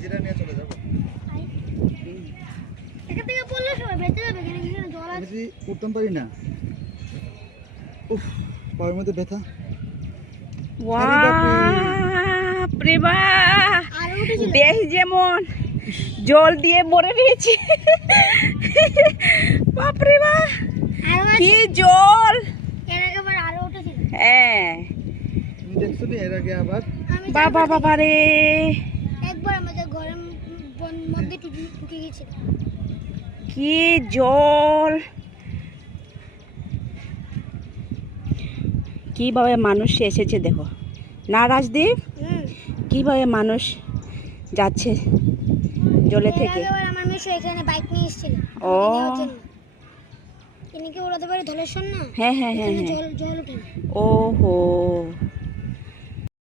হাজিরা নিয়ে চলে যাবো। এখান থেকে পড়লে সবাই ভেতরে যাবে, এখানে জল আছে। আমি উঠতাম পারি না, উফ পায়ের মধ্যে ব্যথা। বাপরে বাপ, দেখ যেমন জল দিয়ে ভরে রয়েছে। বাপরে বাপ, কি জল! এর আগে আবার আরো উঠেছিল। হ্যাঁ, তুমি দেখছো নি এর আগে আবার? বাবা বাবা রে, একবার আমাদের ঘরের মধ্যে ঢুকে গেছিল। কি জল! কিভাবে মানুষ এসেছে দেখো না রাজদীপ, কিভাবে মানুষ যাচ্ছে জলে থেকে। আমার মেয়ে এখানে বাইক নিয়ে এসেছিল। ও এখানে কি ওড়াতে পারে ধলেশ্বর না? হ্যাঁ হ্যাঁ হ্যাঁ জল জল উঠে। ওহো।